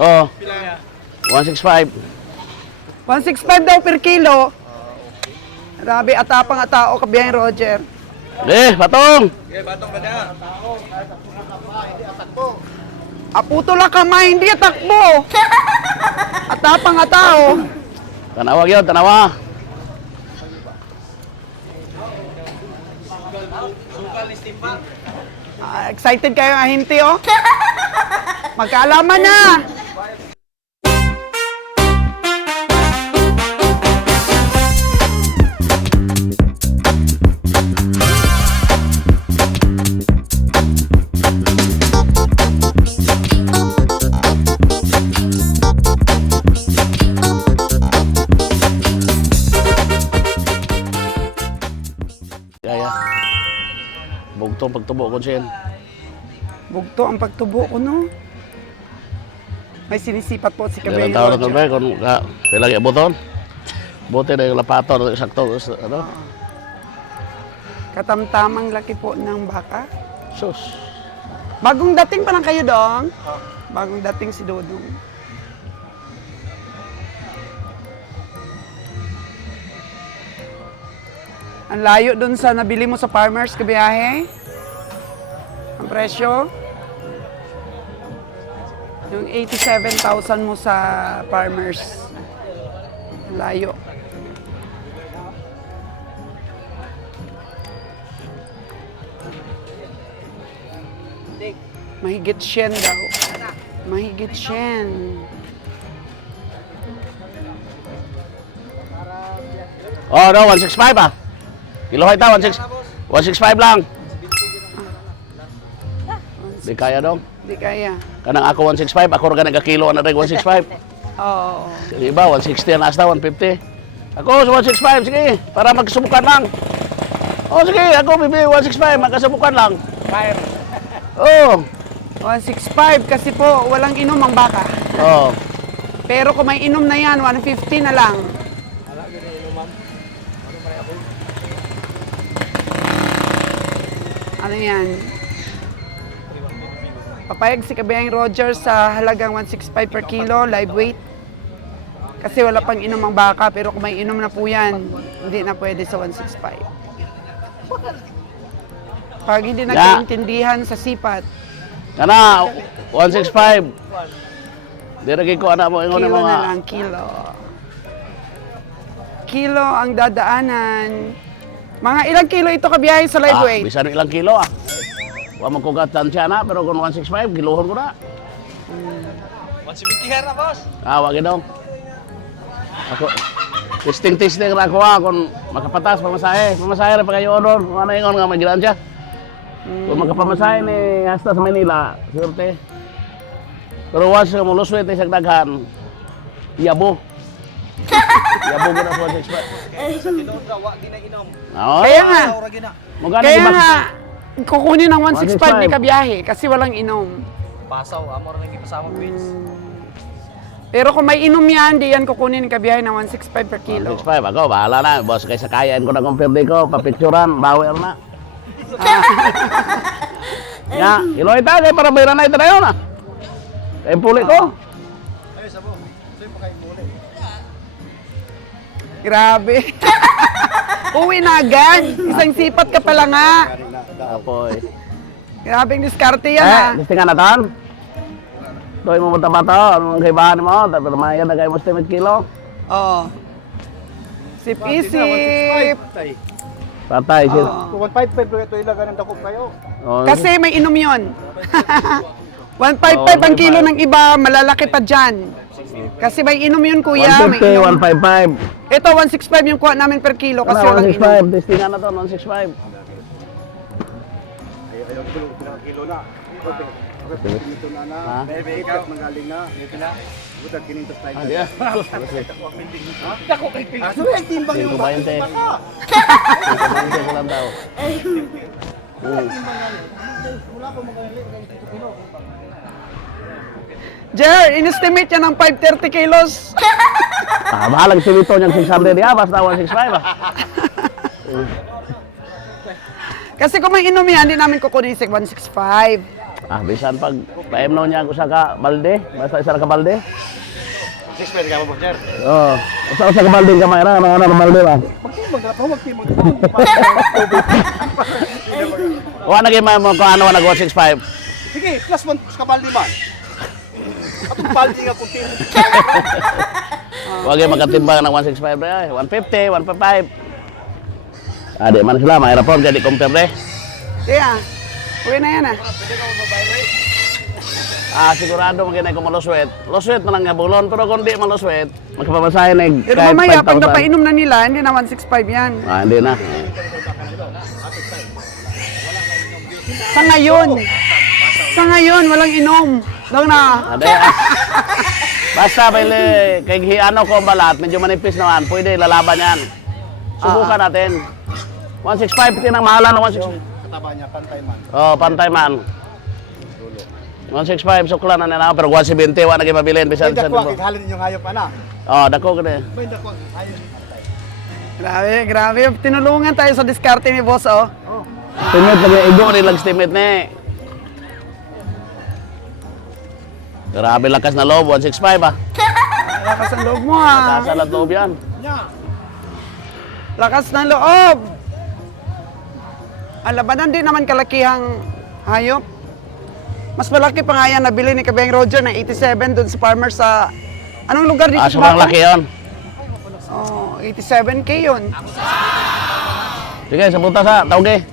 Oo. 165. 165 daw per kilo. Grabe, atapang atao kabiyahin Roger. Batong! Aputo lang kamay, hindi atakbo. Atapang atao. Tanawa yun, tanawa. Excited kayo ahinti, oh. Magkaalaman na. Bugtong pagtubo ko siya. Bugto ang pagtubo ko, no? May sinisipat po si Kailan Kabiyahin taon na Roger. ba? Kung kailang ibuton? Buti na yung lapaton, sakto. Ano? Katamtamang laki po ng baka. Sus. Bagong dating pa lang kayo, Dong? Bagong dating si Dodong. Ang layo dun sa nabili mo sa farmers, Kabiyahe. Ang presyo. Yung 87,000 mo sa farmers. Ang layo. Mahigit syen daw. Mahigit syen. Oh, no, 165 ah. Kilohay ta, 165 lang. Di kaya dong. Di kaya. Kanang ako 165, ako rin nagkakilo na rin 165. Oo. Yung iba, 160 ang asta, 150. Ako sa 165, sige, para magsubukan lang. Oh, sige, ako bibi 165, magkasubukan lang. Oh. 165 kasi po walang inom ang baka. Oh. Pero kung may inom na yan, 150 na lang. Ano yan? Papayag si Kabiyahing Roger sa halagang 165 per kilo, live weight. Kasi wala pang inom ang baka, pero kung may inom na po yan, hindi na pwede sa 165. Pag hindi nagkaintindihan sa sipat, Kana, 165. Di lagi ko anak mo ingon kilo mga. na lang, kilo. Kilo ang dadaanan. Mga ilang kilo ito Kabiyahe sa live weight? Bisan ilang kilo ah. Wa man ko gatansya na, pero kung 165, kilohon ko na. 170 na, boss. Wag daw. Ako, testing ra ko kung makapatas pamasahe. Pamasahe ra pa kayo order. Kung ano ingon nga may ginansya. Kung magkapamasahe ni hasta sa Manila, surte. Pero once mo luswet sa daghan, yabo. Yabo ko na sa 165. Sa tinuod na, wag din na inom. Oo. Kaya nga, Ora gina. kaya nga, kukunin ng 165 ni Kabiyahe kasi walang inom. Pasaw, amor nang ipasama pins. Pero kung may inom yan, di yan kukunin ni Kabiyahe ng 165 per kilo. 165, ako, bahala na. Boss, kaysa kayain ko na kung pwede ko, papicturan, bawi na. Ya, iloy tayo kay para bayran na ito na yun ah. Kaya puli ko. Ay, sabo. Sa'yo pa kayo muli. Grabe. Uwi na agad. Isang sipat ka pala nga. Apoy. Grabe ang diskarte yan ha. Listingan na tan. Toy mo ba to? Anong kaibahan mo? Tapos mayan na kayo mo 100 kilo. Oo. Sip-isip. Patay siya. Kung 155 ito ilaga ng dakop kayo. Oh, Kasi may inom yun. 155 ang kilo ng iba, malalaki pa dyan. Kasi may inom yun kuya. May 150, inom. 155. Ito 165 yung kuha namin per kilo kasi walang inom. 165, listingan na to, 165. Ayaw kilo na. Dito na na. Ha? Bebe, ikaw. Magaling na. Dito na. Budak kinintos tayo. Ah, diya. Dako kay pin. Aso ay timbang yung 120. 120 ko lang daw. Jer, in-estimate yan ng 530 kilos. Bahalag si Vito niyang 600 niya, basta 165 ah. Kasi kung may inom yan, hindi namin kukunin si 165. Ah, bisan pag paimnaw niya ako sa ka balde, basta isa ra ka balde. 6 ka mo, sir. Oh, usa ka balde ka mayra ano balde ba? Magtimog. Wa na gyud mo ko ano nag 165. Sige, plus 1 ka baldi man. Atong baldi nga kunti. Wa gyud magatimbang ng 165 ay 150, 155. Ade man sila mayra po jadi compare de. Kaya, uwi na yan ah. Ah, sigurado maginay ko maluswet. Luswet man ang bulon pero kung di maluswet, magpapamasahe na Pero mamaya, pag napainom na nila, hindi na 165 yan. Ah, hindi na. Sa ngayon, walang inom. Lang na. Ade. Basta pala kay ano ko balat, medyo manipis naman, pwede lalaban yan. Subukan natin. 165 tinamahalan ng 165. Kataba niya, pantay man. Oh, pantay man. 165 sukla na nila pero 170 wa na gyud mabilin bisan May sa dakwa, dugo. halin ninyong hayop, ana. Oh, dako gani. May dakwa, hayop. Grabe. Tinulungan tayo sa diskarte ni boss, oh. Estimate lagi igo ni lang estimate ni. Grabe lakas na loob 165 ah. Lakas ng loob mo, ah. Sa loob yan. Lakas ng loob. Ang labanan din naman kalakihang hayop. Mas malaki pa nga yan nabili ni Kabeng Roger na 87 doon sa farmer sa... Anong lugar dito? Ah, sobrang laki yon. Oh, 87K yun. Sige, sa butas ha, tawge.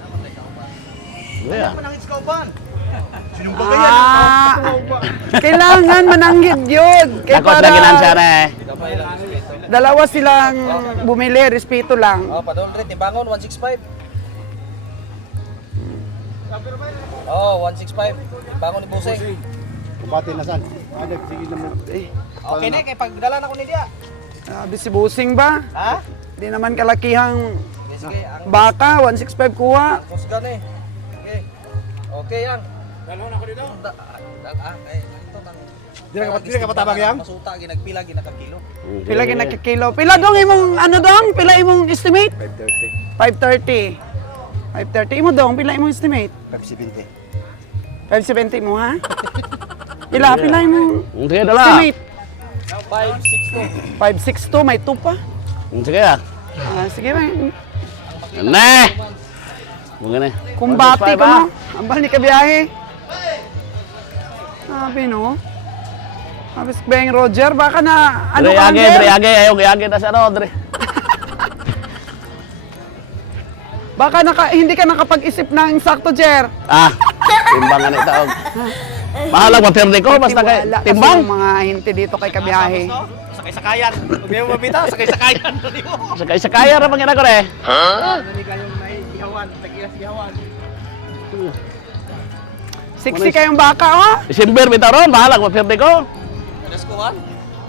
Sige ah. Kailangan mananggid yun. Kaya Dakot na ginansya na eh. dalawa silang bumili, respeto lang. Oh, padon rin, tibangon 165. Oh, 165. Tibangon ni Buseng. Kumbati na san. Ano, sige na mo. Okay na, kay pagdala na ko ni dia. Sabi si Busing ba? Ha? Di naman kalakihang Sige, ang baka, 165 kuha. kusgan eh. Okay. Okay yan. Dalawon ako dito. Ito tang. Di na kapatabang yang? Masuta ginagpila ginakakilo. Pila ginakikilo. Pila dong imong ano dong? Pila imong estimate? 530. 530 imo dong, pila imong estimate? 570. 570 mo ha? Pila imong Sige dala. estimate? 562. 562, may 2 pa. Sige ah. Sige ba? Ne. Muna. Kumbati ka mo. Ambal ni kabiyahe. Sabi no. Sabi si Beng Roger, baka na ano ka Dre age, ayaw age na sa ano, Dre. Baka hindi ka nakapag-isip ng sakto, Jer. Ah, timbangan na itaog. Mahalag maperde ko, basta kay Wala kasi timbang. yung mga hinti dito kay kabiyahe. Sakay-sakayan. Huwag mo mabita, sakay-sakayan. Sakay-sakaya ra pangina ko re. Hindi kayong naiihawan, tag-ihawan. Siksi kayong baka, oh. December bitaw ron, mahalag maperde ko. Kadas ko han.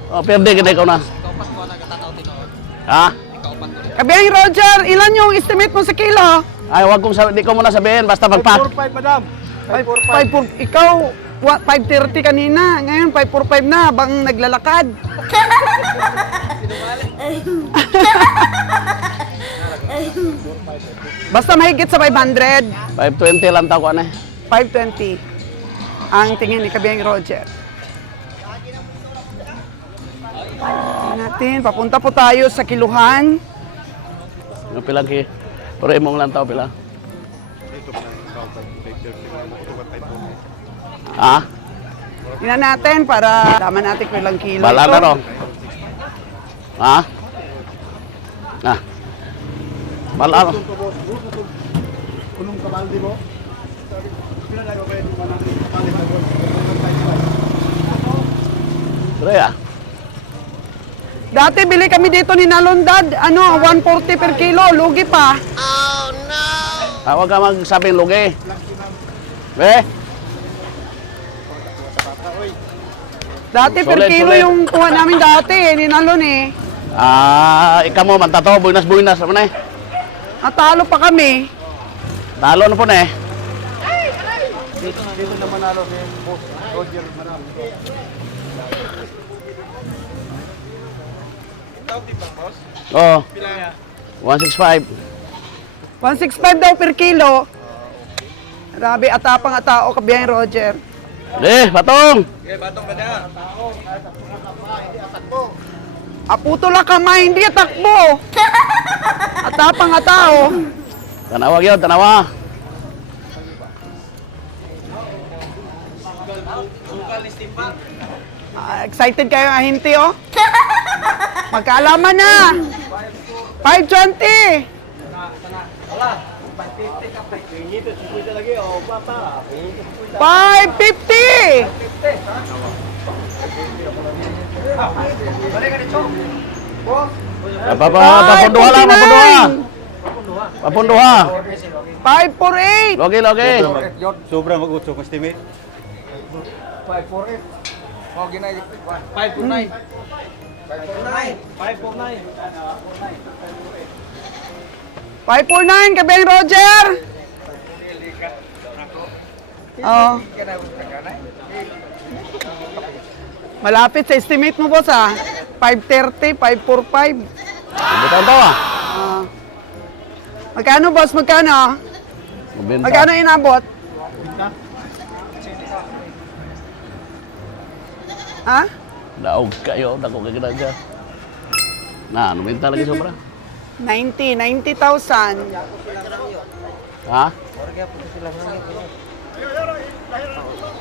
Oh, perde gid ko na. Kaupat ko nagatanaw tinuod. Ha? Kaupat ko. Kabiyahe Roger, ilan yung estimate mo sa kilo? Ay, wag kong sabi, di ko muna sabihin, basta pagpa. 545, madam. 545. Ikaw, 530 kanina. Ngayon, 545 na, bang naglalakad. Basta mahigit sa 500. 520 lang taw ko na. 520 ang tingin ni Kabiyang Roger. Tingnan natin, papunta po tayo sa kiluhan. Yung pilang ki. Pero imong lang taw pila. Ah, Tingnan natin para laman natin kung ilang kilo bala ito. na ron. Ha? Ah. Bala ron. Kunong kabaldi mo. Dre ah. Dati bili kami dito ni Nalondad, 140 per kilo, lugi pa. Ah, wag ka magsabing lugi. Be, Dati per Solid, kilo solid. yung kuha namin dati, ni Nalon eh. ikaw mo man tato, buinas mo na eh. Natalo pa kami. Talo na po na eh. Dito naman nalo si Boss Roger, madam. Oo. 165. 165 daw per kilo. Grabe, atapang atao kabiyang Roger. Patong! Okay, batong na niya. Aputo lang kamay, hindi takbo. Atapang atao. Tanawa yun, tanawa. Excited kayo ahinti, oh. Magkaalaman na. 520. 550. Papunduha lang, papunduha. Papunduha. 548. Logi. Sobra mag-utso kung estimate. 548. Oh, ginay. 549. 549. 549, kabiyang Roger. Oh. Malapit sa estimate mo, boss, ah. 530, 545. Bukan to ah. Ah. Magkano, boss? Magkano? Mabenta. Magkano inabot? Ha? Daog kayo, dako ka ginansya. Nah, numinta lagi sobra. 90,000. Ha?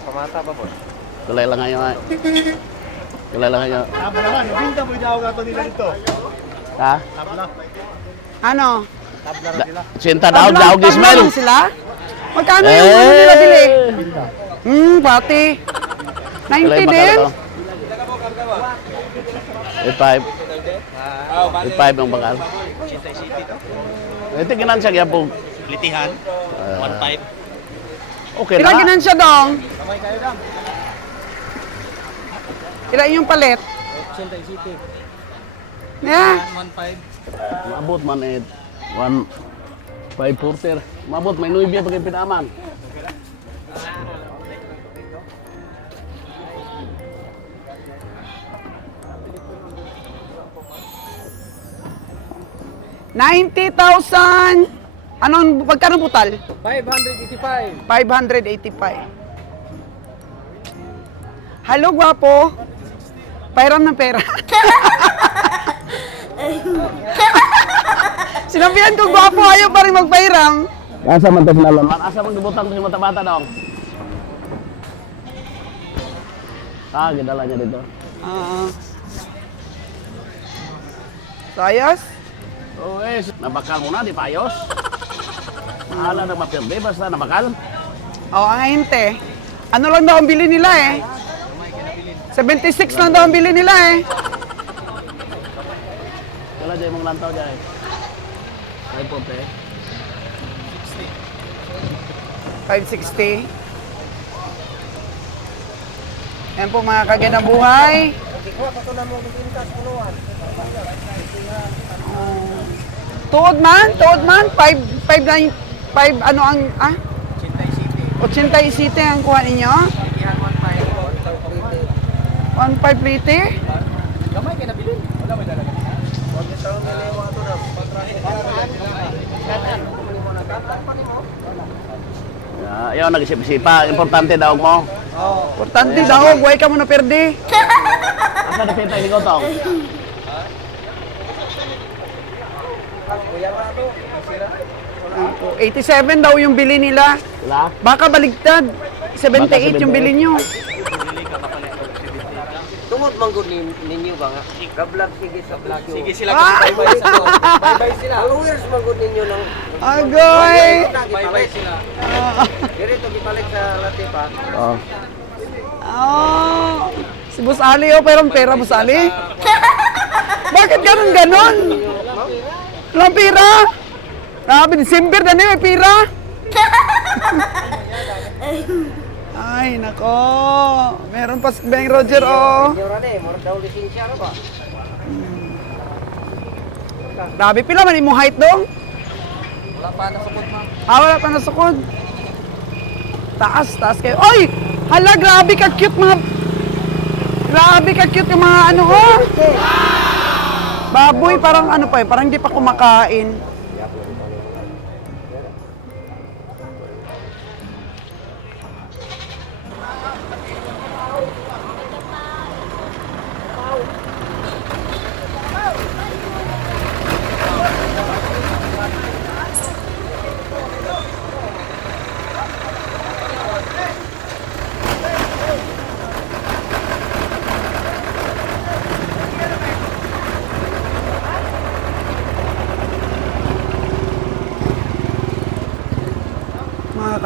Pamata pa po. Kulay lang ngayon ay. Kulay lang ngayon. Tama naman, binta mo yung daw nila dito. Ha? Ano? Sinta daog, daog Tabla Ismail. lang sila? Magkano yung ano nila bili? Pati. 90 din? 85. 85 ang bakal. Ito ginansya kaya po. Litihan, 1.5. Okay Pila na. ginansya dong? Pila yung palit? Yeah. 1.5. Mabot man eh. 1.540. Mabot, may nuibya pag pinaman. $90,000. Anong, magkano butal? 585. 585. Hello, gwapo. Pairam ng pera. Sinabihan ko, gwapo, ayaw pa rin magpairam. Asa man tayo sinalaman? Asa man gibutang ko si mata-bata dong? Gidala niya dito. Sayas? Oh, nabakal mo na, di pa ayos. Mahala na mapirde, basta nabakal. Ang ahinte. Ano lang daw ang bili nila eh? 76 lang daw ang bili nila eh. Kala dyan mong lantaw dyan eh. Ay po, pe. 560. Yan po mga kagandang buhay. Tuod man, 5 ano ang 87 ang kuha ninyo? 1.5 liter? Gamay kay nabilin. Wala may dalaga. Ayaw, nag-isip-isipa. Importante daw mo. Importante daw, buhay ka mo na perde. Asa na pinta ni Gotong? 87 daw yung bili nila. Sila? Baka baligtad. 78 yung bili nyo. Tungod manggod ninyo ba nga? Gablog sige sa vlog. Sige sila Ah! kasi bye-bye sa to. Bye-bye sila. Followers manggod ninyo ng Agoy! bye-bye sila. Dirito gipalit sa Latifa. Oo. Si Boss Ali, pero pera Boss Ali. Bakit ganon? Walang pira? Grabe, December na may pira. Ay, nako. Meron pa si Beng Roger, oh. Yora de, mura daw lisensya ra ba? Grabe, pila man imong height dong? Wala pa nasukod ma'am. Wala pa nasukod. Taas kayo. Oy! Hala, grabe ka cute mga... Grabe ka cute yung mga ano, oh. Baboy, parang ano pa eh, parang hindi pa kumakain.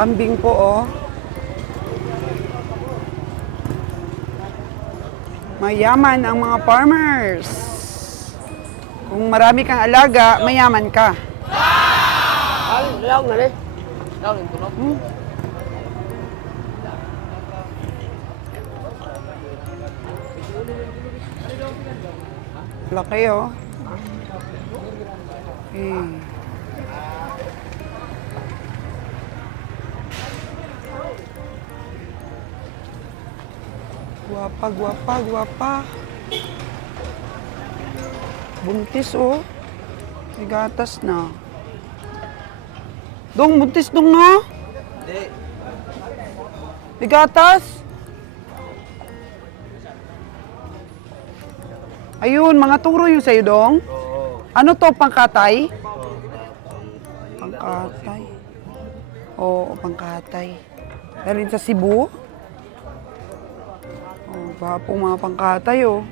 kambing po, oh. Mayaman ang mga farmers. Kung marami kang alaga, mayaman ka. Hmm. Laki, oh. Okay. Guwapa, guwapa, guwapa. Buntis, oh. May gatas na. Dong, buntis dong, no? Hindi. May gatas. Ayun, mga turo yung sa'yo, dong. Oo. Ano to, pangkatay? Pangkatay. Oo, pangkatay. Galing sa Cebu. Oh, gwapo mga pangkatay, oh.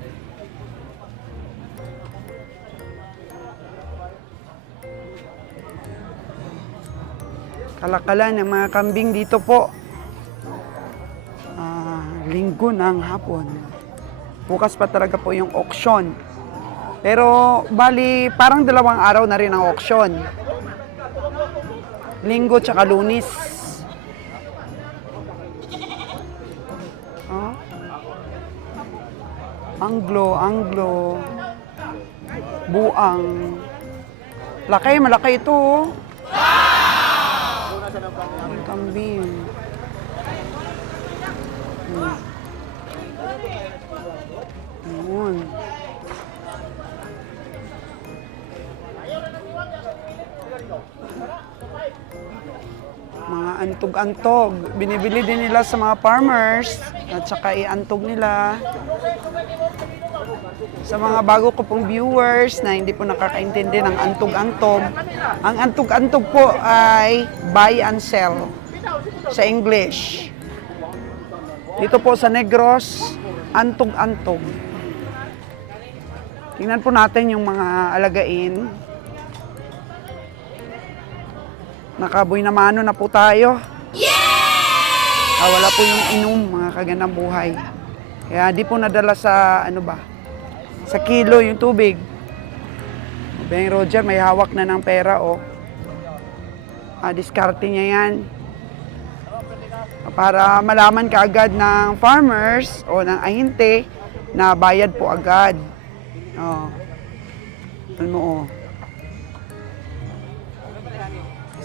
Kalakalan ng mga kambing dito po. Linggo ng hapon. Bukas pa talaga po yung auction. Pero bali parang 2 araw na rin ang auction. Linggo tsaka Lunes. Oh. Anglo. Buang. Laki, malaki ito, oh. Ang kambing. Ayun. Mga antog-antog. Binibili din nila sa mga farmers at saka iantog nila. Sa mga bago ko pong viewers na hindi po nakakaintindi ng antog-antog, ang antog-antog po ay buy and sell sa English. Dito po sa Negros, antog-antog. Tingnan po natin yung mga alagain. Nakaboy na mano na po tayo. Wala po yung inom, mga kagandang buhay. Kaya di po nadala sa, sa kilo yung tubig. Beng Roger, may hawak na ng pera, oh. Diskarte niya yan. Para malaman ka agad ng farmers o ng ahinte na bayad po agad. Oh. Ano mo, oh.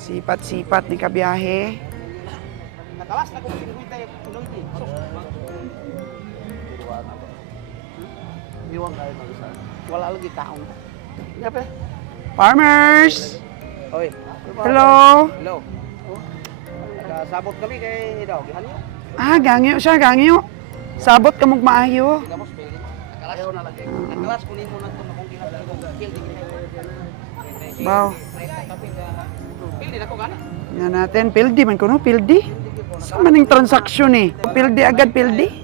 Sipat-sipat ni kabiyahe. Nakalas na kung sinuwita yung inuwi. Iwan kayo mag-isa. Wala lagi taong. Yape. Farmers! Oy. Hello! Hello. Nagkasabot kami kay daw. Gihan niyo. Gangyo siya, gangyo. Sabot ka mong maayo. Digamos pili. Nakalas na lagi. Nakalas kunin mo na to kung kinapili. Wow. Pili na ko gana. Nga natin, pildi man ko, no? Pildi? Sa maning transaksyon, eh. Pildi agad, pildi.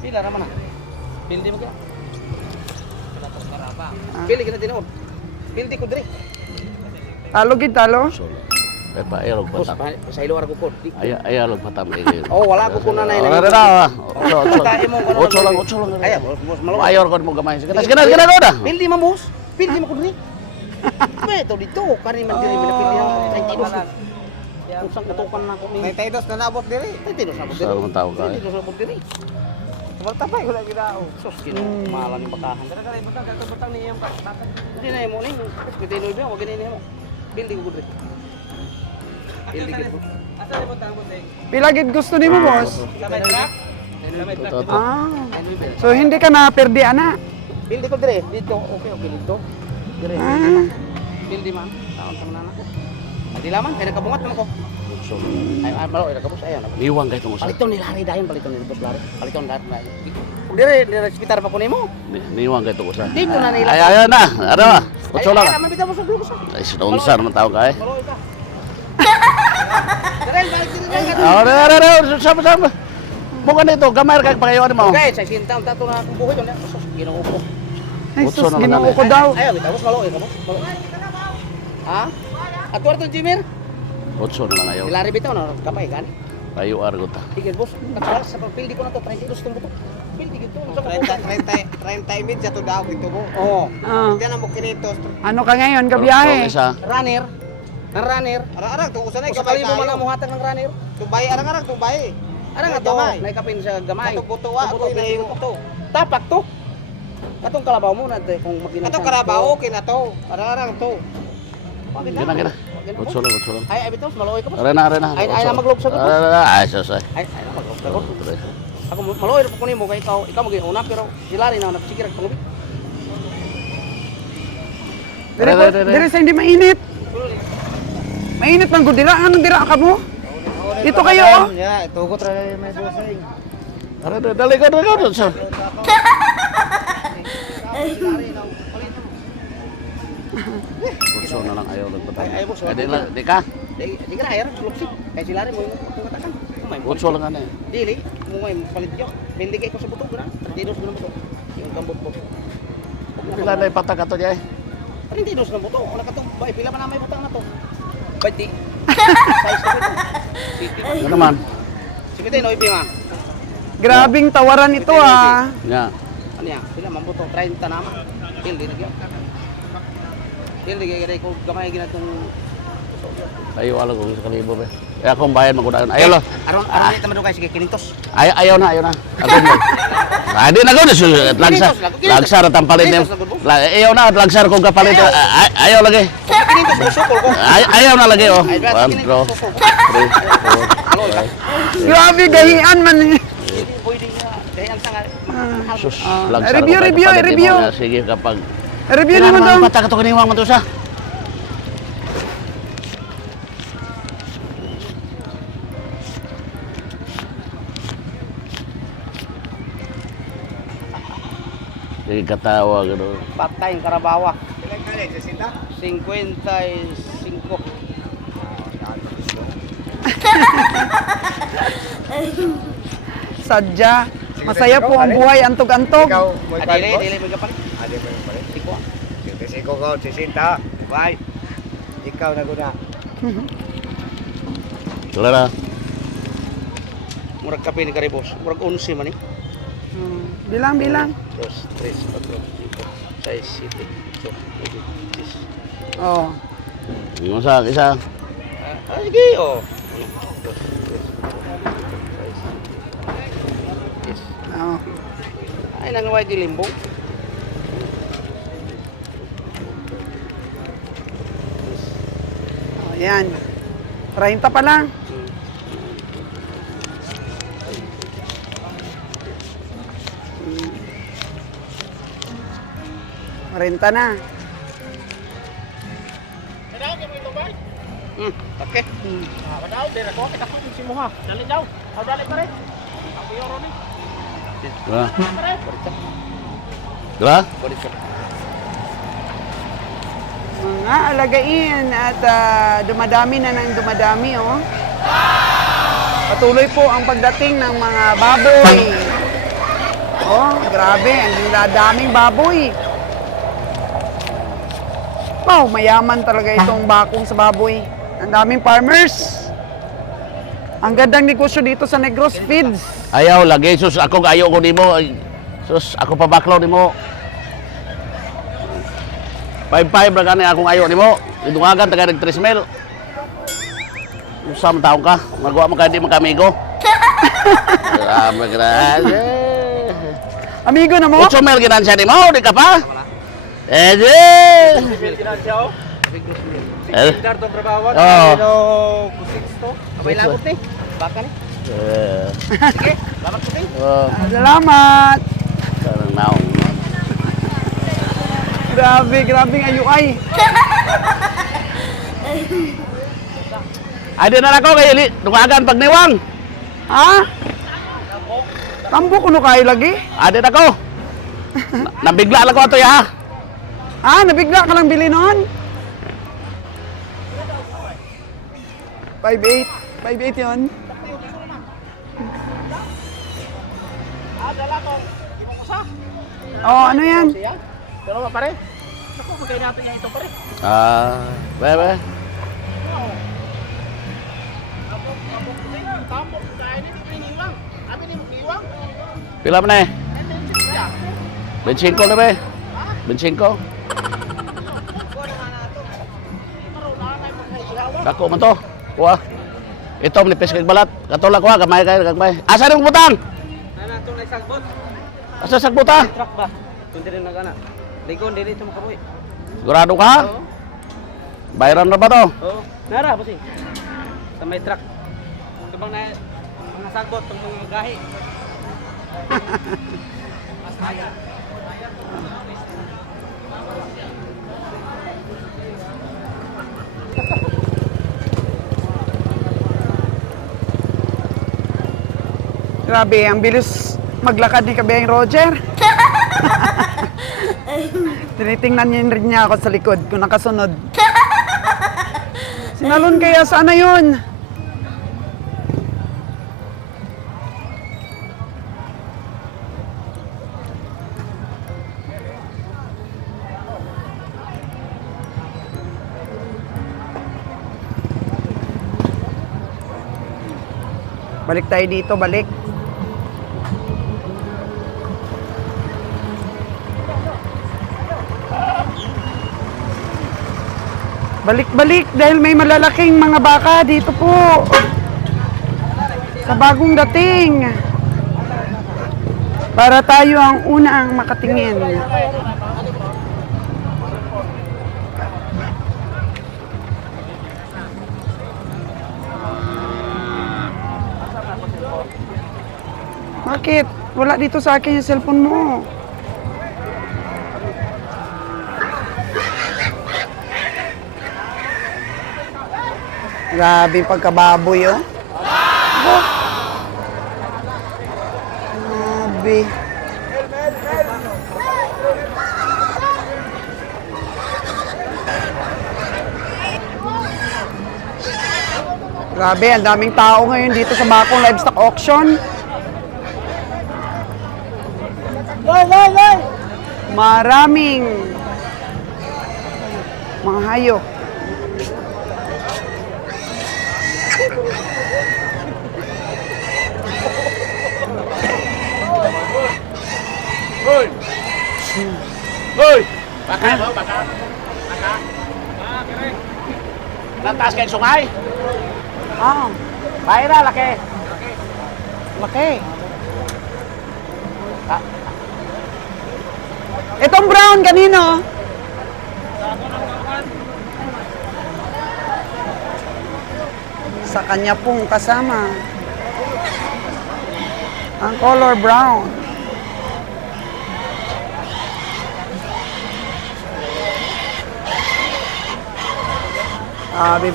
Pila naman na. Pildi mo kaya. Pili kita tinuod. Pildi ko diri. Talo gid, talo. Ay pa, ayalog Bos, patam. sa ilo ara ko ko. Ayalog patam kayo. Oh, wala ko kunanay na. Otso lang. Ay, bos malo. Ayaw ko mo gamay. Sige na da. Pildi mo bos. Pildi mo ko diri. Beto dito, kani man diri pinapili ang kay tinos. Kung sang katukan na ko ni. Kay tinos na nabot diri. Kay tinos na nabot diri. Sa mga tao ka. Tinos na nabot diri. Martapay wala gidao. Sus kino, mahalan yung bakahan. Dara batang ni iyang bakahan. Hindi na mo ni. Kitinoy ba, wag ni mo. Pildi ko diri. Pildi ko. Asa ni mo tang buteng? Pila gid gusto nimo, boss? Sabay truck. So hindi ka na perdi, ana? Pildi ko dire. Dito, okay dito. Dire. Pildi man. Taon sa manana ko. Adi laman, kaya nakabungat naman ko. Ay, malo, nakabus ayan. Iwan kayo mo sa. Paliton ni Lari dayon, paliton ni Bos Lari. Paliton Lari. Dire hospital pa ko nimo. Niwan kayo ko sa. Dito na nila. Ay, na. Ano? Otso lang. Ay, mabitaw mo sa grupo sa. Ay, sinunsa naman tao ka eh. Malo ita. Dire, balik din. Sama. Bukan ito, gamay ka pa kayo mo. Okay, sa sintaw tato na akong buhay doon. Ginoo ko. Ay, Utso sus, naman ginoo namin. ko daw. Ayaw, bitaw mo malo, malo. Ha? At wala itong Jimmer. 8 na lang ayaw. Ilari bitaw na, kapay kan. Ayaw argo ta. Tigil boss, nakalas sa pagpildi ko na to, 32 itong buto. Pildi gito. 30 minutes to daw ito mo. Oo. Ah. Diyan ang mukinitos. Ano ka ngayon, Pero kabiyahe? isa. Runner. Ng runner. Arang-arang, to usanay Sa gamay kalibo man ang kayo. muhatag ng runner. Tubay, arang-arang, tubay. Ara nga to, Gamay. naikapin sa gamay. Katong butuwa, Buto, ako yung buto. Tapak to. Atong kalabaw mo na kung maginang. Atong karabaw, okay na to. Arang-arang to. Gina gina. 8 lang, 8 lang. Ay bitos, maluoy ka ba? Are na. Ay na maglog sa buto. Ay, sus. Ay na maglog sa buto. Ako maluoy ra ko nimo kay ikaw maging una pero sila rin na nagsigirag pangubi. Dire sa hindi mainit. Mainit man gud dira. Anong dira ka mo? Dito kayo, oh. Ya, tugot ra may dosing. Are dali ka. Sir. Kurso na lang ayaw nagpatay. Ay, boss, Di ka? Di ka na ayar luksik. Kay sila rin mo tungatakan. Kurso lang ka na eh. Dili, mo may palit yo. Bindi kay ko sa buto gana. Tinos guna buto. Yung kambot po. Pila na ipatak ato niya eh. Tinos na buto. Wala ka to. Bay pila man na may butang na to. Pati. Size ko ito. City. Ano naman? Sige no ipi ma. Grabing tawaran ito, ah. Nga. Ano yan? Sila man buto 30 na ma. Hindi na gyud. Hindi kay ko gamay ginatong Ayaw alam kung sa kalibo ba. Kaya akong bayan magkudayon. Ayaw lang. aron ni tamado kay sige kinintos. Ayaw na. Ako mo. Adi na ko lagsar tampalit niya. Ayaw na lagsar kung kapalit. Ayaw lagi. Kinintos ko sukol ko. Ayaw na lagi oh. Ay, 1, 2, 3, 4. Grabe, gahian man. Pwede nga dahil ang sanga Sus, Ah, lagsar review, ko pa review, kapalit mo review. na. Sige kapag Review naman daw. patak ito kaniwang matusa. Sige katawa gano'n. patay ang karabawa. Ilang kali, 60? 55. Sadya. Masaya po ang buhay, antog-antog. Ikaw, may Adili, palpos? dili magapalit. Adi mo yung palit. Siko. Siko ko, 60. Bye. Ikaw na guna. Wala na. Murag kape ni Karibos. Murag 11 man eh. Bilang, bilang. 2, 3, 4, 5, 6, 7, 8, 9, 10. Oh. Yung isa. Sige, oh. 1, 2, 3, 4, 5, 6, 7, 8. Oh. Ay, nangaway di limbong. Oh, yan. 30 pa lang. Renta na. Okay. Wadaw, dira ko kita ko si Moha. Dali daw. Dali pare. Ako yoro ni. Wala. Wala? Mga alagain at dumadami na ng dumadami, oh. Patuloy po ang pagdating ng mga baboy. Oh, grabe, ang daming baboy. Wow, mayaman talaga itong bakong sa baboy. Ang daming farmers. Ang gandang negosyo dito sa Negros Feeds. Ayaw lagi. Sus, ako ayaw ko nimo. Ay, sus, ako pabaklaw nimo. 5-5 na gani akong ayaw nimo. Idungagan taga nag 3 mil. Usam taong ka. Magawa mo ka di makamigo. Grabe. Amigo na mo? 8 mil ginansya nimo. Di ka pa? Ede. Darto trabaho. Oh. Pero, kusiksto. Abay lagot ni. Baka ni. Sige, lamat ko kay. Salamat. Parang naong. Grabe, grabe ang ayuay. Adi na ako kay dungagan pag niwang. Ha? Tambo kuno kayo lagi? Adi na ako. Nabigla lang ko ato ya. Ah, nabigla ka lang bili noon? 5'8". 5'8 yun. Oh, ano yan? Pero pare. Naku, magkay natin yan ito pare. Bebe. Pila man eh? 25 na ba? 25? Dako man to. Kuha. Ito, manipis kag balat. Katulak kuha, gamay kayo, gamay. Asa rin butang? Ano itong nagsagbot? Asa sagbuta? Truck ba? Kundi rin nagana. Likon, dili ito makabuhi. Sigurado ka? Oo. Bayaran na ba to? Oo. Nara, bossing. Sa may truck. Kabang na mga sagbot, itong mga gahi. Grabe, ang bilis maglakad ni Kabiyang Roger. Tinitingnan niya rin niya ako sa likod kung nakasunod. Sinalon kaya sana yun? Balik tayo dito, balik. Balik-balik dahil may malalaking mga baka dito po. Sa bagong dating. Para tayo ang una ang makatingin. Bakit? Wala dito sa akin yung cellphone mo. Grabe yung pagkababoy, oh. Grabe. Grabe, ang daming tao ngayon dito sa Bakong Livestock Auction. Maraming mga hayop. Hoy! Hoy! Baka ba? Baka? Baka? Lantas kayo sungay? Ah, Bayra, laki. laki. Itong brown kanino? Sa kanya pong kasama. Ang color brown.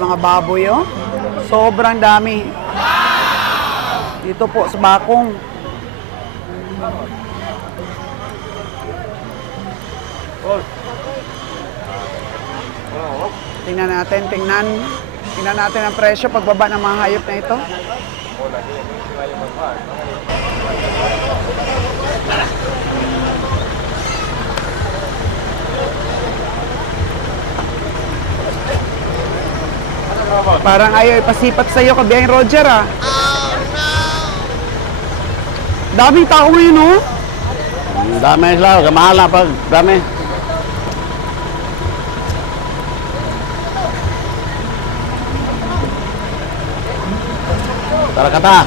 Mga baboy, oh. Sobrang dami. Dito po sa Bakong. Tingnan natin, tingnan natin ang presyo pagbaba ng mga hayop na ito. Parang ayaw ipasipat sa iyo, Kabiyang Roger, ah. Oh, no! Daming tao ngayon, oh. Dami sila, kamahal na pag dami. Tara kata.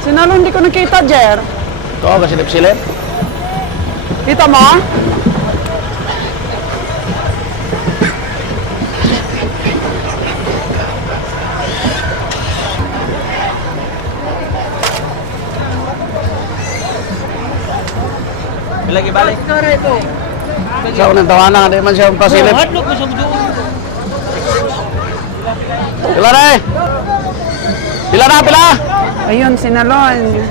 Sinalo hindi ko nakita, Jer. Ito, kasilip-silip. Kita mo? Lagi balik. Sa unang tawanan, hindi man siya pasilip. Hadlok mo sa budoon. Pila na eh. Pila na, pila. Ayun, sinalon.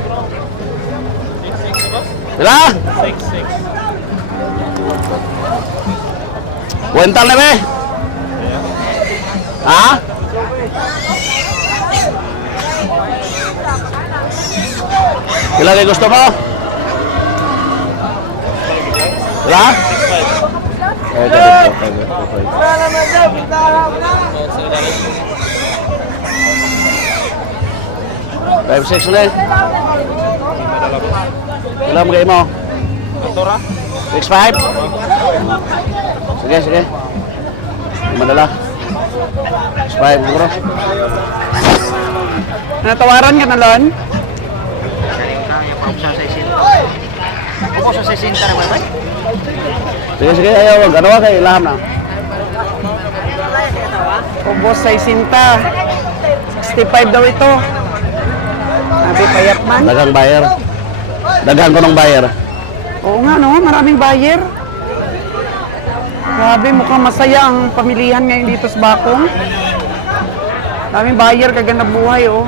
Pila? 6-6. Kuwental na be. Ha? Pila kayo gusto mo? Pila? 6-5. Wala naman daw, bintana mo na. 5-6 ulit. Ilan mo kayo mo? Tora? 6-5? Sige, sige. Madala. 6-5 siguro. Natawaran ka na, Lon? Ako sa 60 naman ba? Sige, sige. Ayaw, wag. Ano ka kayo? Ilaham na. Ubos sa isinta. 65 daw ito. Sabi payat man. Dagang buyer. Daghan ko ng buyer. Oo nga, no? Maraming buyer. Grabe, mukhang masaya ang pamilihan ngayon dito sa Bakong. Daming buyer, kaganap buhay, oh.